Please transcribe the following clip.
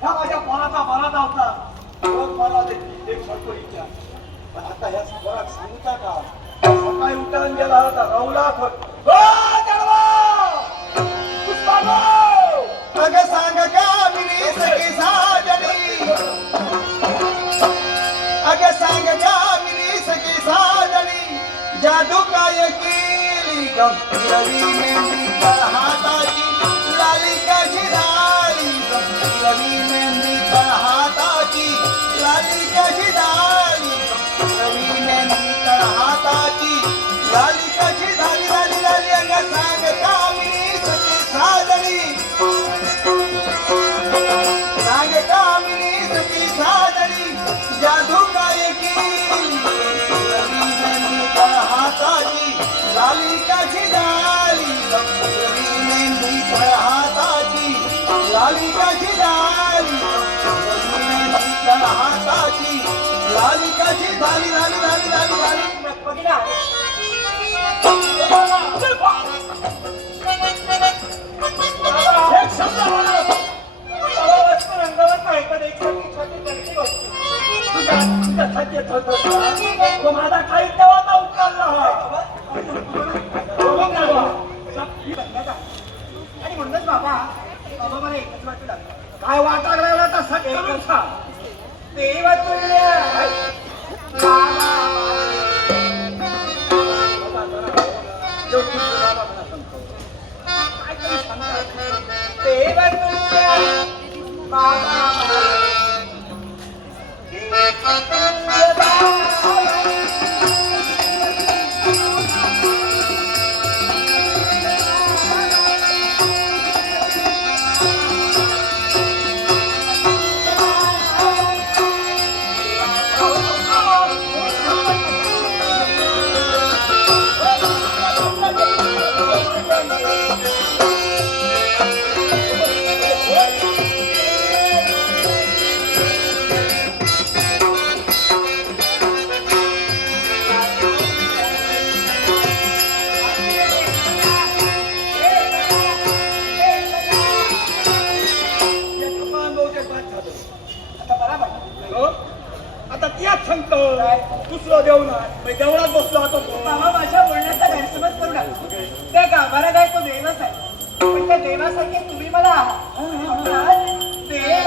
ह्या माझ्या पोराचा बराच होता रोज मला एक म्हणतो इच्छा पण आता ह्या पोरात सांगता का सकाळी उठान गेला होता रवला अग सांग का मिरी सखी साजणी अग सांग का मिरी सखी साजणी जादू काय केली गंभीरवी मेहंदी कर हाताची लाली कशी झाली गंभीरवी मेहंदी कर हाताची लाली कशी झाली गंभीरवी मेहंदी कर हाताची लाली कशी झाली लाली लाली अग सांग का मिरी सखी साजणी सांग का मिरी सखी साजणी जादू काय केली रवी मेहंदी कर हाताची लाली कशी झाली रवी मेहंदी कर हाताची लाली कशी झाली रवी मेहंदी कर हाताची लाली कशी झाली लाली लाली लाली लाली बघितला एक शब्द बोला बाबा वस्तू रंगावर नाही पण एक छोटी छोटी तडकी वस्तू तुझ्या छातीत होतो तो माझा काही तेव्हा उचलला आणि म्हणूनच बाबा बाबा मला एकच वाटू लागला काय वाटायला लागला तर सगळं खा देव तुल्य आता त्याच सांगतो दुसरं देऊ नाही देवळात बसलो होतो बाबा माझ्या बोलण्याचा गैरसमज करू नका त्या गाभारा काय तो देवच आहे पण त्या देवासारखे तुम्ही मला देव